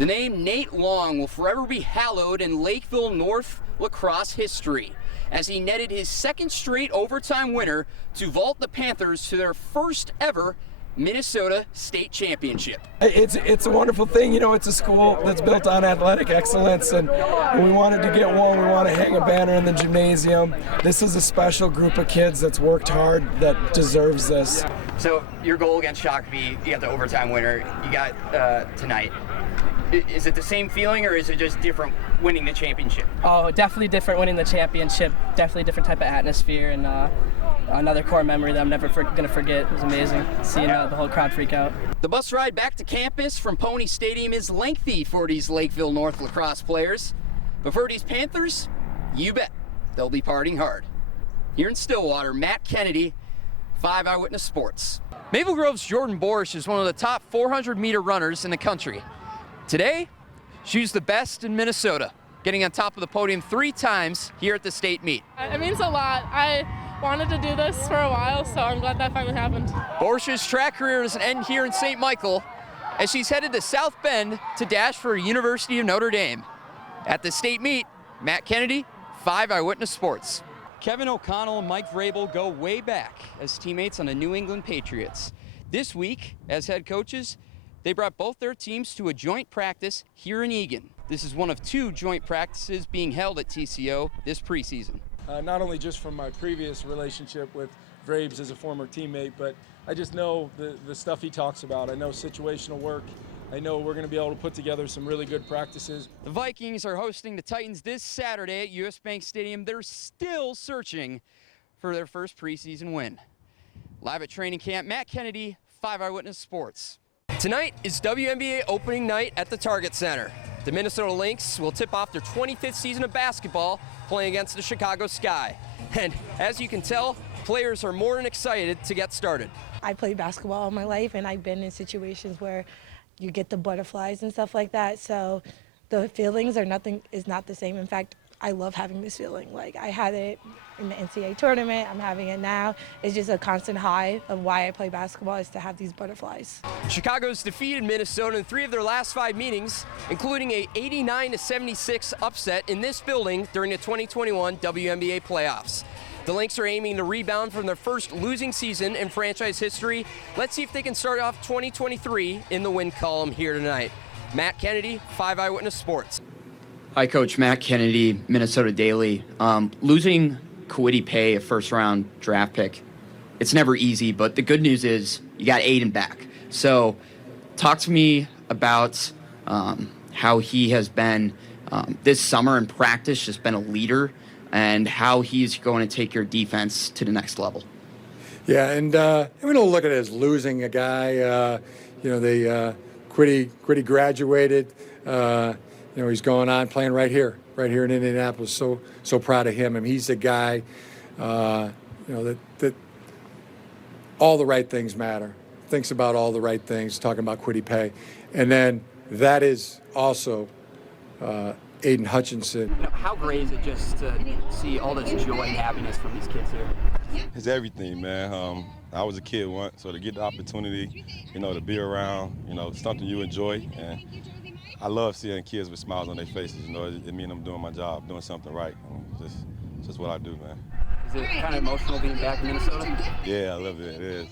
The name Nate Long will forever be hallowed in Lakeville North lacrosse history as he netted his second straight overtime winner to vault the Panthers to their first ever Minnesota State Championship. It's a wonderful thing. You know, it's a school that's built on athletic excellence, and we wanted to get one. We want to hang a banner in the gymnasium. This is a special group of kids that's worked hard that deserves this. So your goal against Shakopee, you got the overtime winner, you got tonight. Is it the same feeling, or is it just different winning the championship? Oh, definitely different winning the championship. Definitely different type of atmosphere, and another core memory that I'm never going to forget. It was amazing seeing the whole crowd freak out. The bus ride back to campus from Pony Stadium is lengthy for these Lakeville North lacrosse players. But for these Panthers, you bet they'll be partying hard. Here in Stillwater, Matt Kennedy, 5 Eyewitness Sports. Maple Grove's Jordan Borsch is one of the top 400-meter runners in the country. Today, she's the best in Minnesota, getting on top of the podium 3 times here at the state meet. It means a lot. I wanted to do this for a while, so I'm glad that finally happened. Borsch's track career doesn't end here in St. Michael, as she's headed to South Bend to dash for University of Notre Dame. At the state meet, Matt Kennedy, 5 Eyewitness Sports. Kevin O'Connell and Mike Vrabel go way back as teammates on the New England Patriots. This week, as head coaches, they brought both their teams to a joint practice here in Eagan. This is one of 2 joint practices being held at TCO this preseason. Not only just from my previous relationship with Vrabes as a former teammate, but I just know the stuff he talks about. I know situational work. I know we're going to be able to put together some really good practices. The Vikings are hosting the Titans this Saturday at US Bank Stadium. They're still searching for their first preseason win. Live at training camp, Matt Kennedy, 5 Eyewitness Sports. Tonight is WNBA opening night at the Target Center. The Minnesota Lynx will tip off their 25th season of basketball playing against the Chicago Sky. And as you can tell, players are more than excited to get started. I played basketball all my life, and I've been in situations where you get the butterflies and stuff like that. So the feelings are is not the same. In fact, I love having this feeling. Like, I had it in the NCAA tournament, I'm having it now. It's just a constant high of why I play basketball, is to have these butterflies. Chicago's defeated Minnesota in 3 of their last 5 meetings, including a 89-76 upset in this building during the 2021 WNBA playoffs. The Lynx are aiming to rebound from their first losing season in franchise history. Let's see if they can start off 2023 in the win column here tonight. Matt Kennedy, 5 Eyewitness Sports. Hi, Coach. Matt Kennedy, Minnesota Daily. Losing Kwity Paye, a first-round draft pick, it's never easy, but the good news is you got Aiden back. So talk to me about how he has been this summer in practice, just been a leader, and how he's going to take your defense to the next level. Yeah, and we don't look at it as losing a guy. Kwity graduated. He's going on playing right here in Indianapolis. So proud of him. I mean, he's the guy, that all the right things matter. Thinks about all the right things, talking about Kwity Paye. And then that is also Aiden Hutchinson. How great is it just to see all this joy and happiness from these kids here? It's everything, man. I was a kid once, so to get the opportunity, to be around, something you enjoy. And I love seeing kids with smiles on their faces. It means I'm doing my job, doing something right. It's just what I do, man. Is it kind of emotional being back in Minnesota? Yeah, I love it. It is.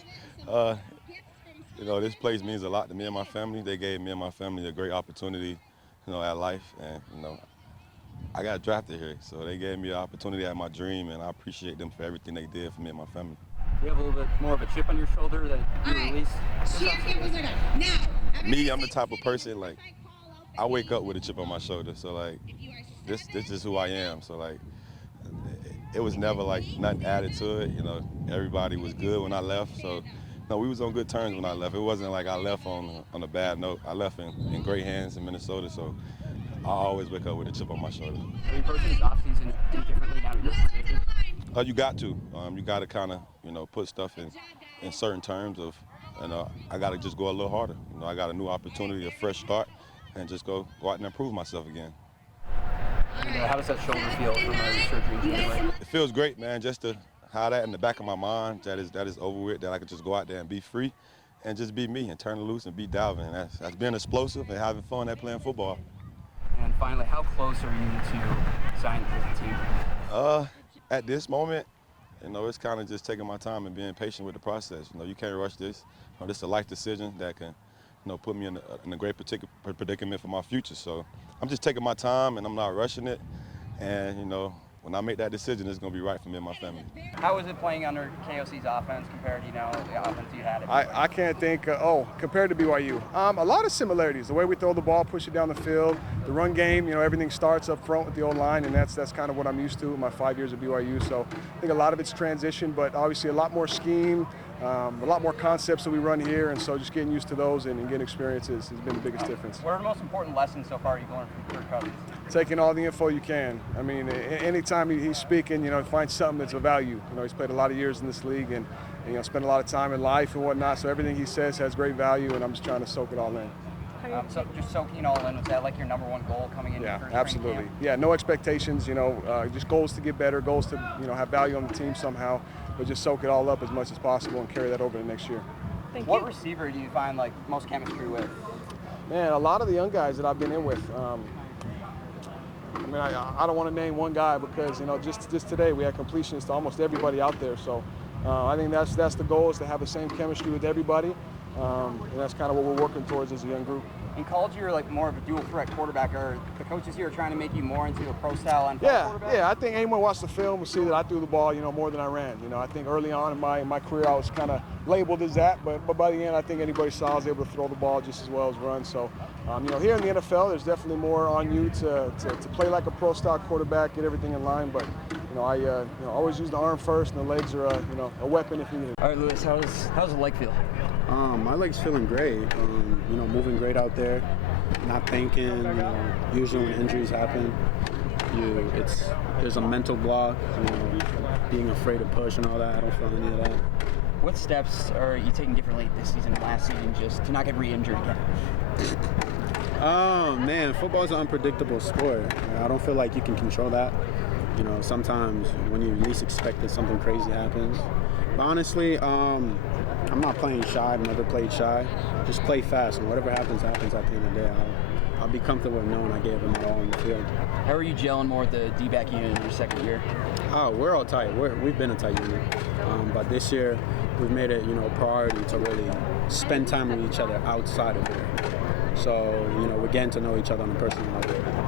This place means a lot to me and my family. They gave me and my family a great opportunity, at life. And, I got drafted here, so they gave me an opportunity at my dream, and I appreciate them for everything they did for me and my family. You have a little bit more of a chip on your shoulder that you released? Me, I'm the type of person, I wake up with a chip on my shoulder, so this is who I am. So it was never nothing added to it. Everybody was good when I left. So we was on good terms when I left. It wasn't like I left on a bad note. I left in great hands in Minnesota. So I always wake up with a chip on my shoulder. Are you approaching this offseason differently now that you're free agent? You got to. You got to kind of put stuff in certain terms of, I got to just go a little harder. I got a new opportunity, a fresh start, and just go out and improve myself again. How does that shoulder feel from the surgery? It feels great, man. Just to have that in the back of my mind, that is over with, that I could just go out there and be free, and just be me and turn it loose and be Dalvin. That's being explosive and having fun at playing football. And finally, how close are you to signing with the team? At this moment, it's kind of just taking my time and being patient with the process. You can't rush this. This is a life decision that can, put me in a great predicament for my future. So I'm just taking my time and I'm not rushing it. And, when I make that decision, it's going to be right for me and my family. How is it playing under KOC's offense compared to, the offense you had? I can't think, compared to BYU. A lot of similarities. The way we throw the ball, push it down the field, the run game, everything starts up front with the O-line, and that's kind of what I'm used to in my 5 years at BYU. So I think a lot of it's transition, but obviously a lot more scheme, a lot more concepts that we run here, and so just getting used to those and getting experiences has been the biggest difference. What are the most important lessons so far you've learned from Kirk Cousins? Taking all the info you can. I mean, anytime he's speaking, find something that's of value. He's played a lot of years in this league and spent a lot of time in life and whatnot, so everything he says has great value, and I'm just trying to soak it all in. So just soaking it all in, was that like your number one goal coming into the first absolutely. training camp? Yeah, no expectations, just goals to get better, goals to, have value on the team somehow, but just soak it all up as much as possible and carry that over to next year. What receiver do you find like most chemistry with? Man, a lot of the young guys that I've been in with. I don't want to name one guy because, just today we had completions to almost everybody out there. So I think that's the goal, is to have the same chemistry with everybody. And that's kind of what we're working towards as a young group. In college, you're like more of a dual threat quarterback. Are the coaches here trying to make you more into a pro style NFL quarterback? Yeah. I think anyone watched the film will see that I threw the ball, more than I ran. I think early on in my career I was kind of labeled as that, but by the end I think anybody saw I was able to throw the ball just as well as run. So, here in the NFL, there's definitely more on you to play like a pro style quarterback, get everything in line. But I always use the arm first, and the legs are a weapon if needed. All right, Lewis, how's the leg feel? My leg's feeling great. Moving great out there, not thinking. Usually when injuries happen, there's a mental block. Being afraid to push and all that. I don't feel any of that. What steps are you taking differently this season and last season just to not get re-injured again? Oh man, football is an unpredictable sport. I don't feel like you can control that. Sometimes when you least expect it, something crazy happens. But honestly, I'm not playing shy. I've never played shy. Just play fast, and whatever happens, happens at the end of the day. I'll be comfortable knowing I gave them it all in the field. How are you gelling more with the D-back unit in your second year? Oh, we're all tight. We've been a tight unit. But this year, we've made it, a priority to really spend time with each other outside of it. So, we're getting to know each other on a personal level.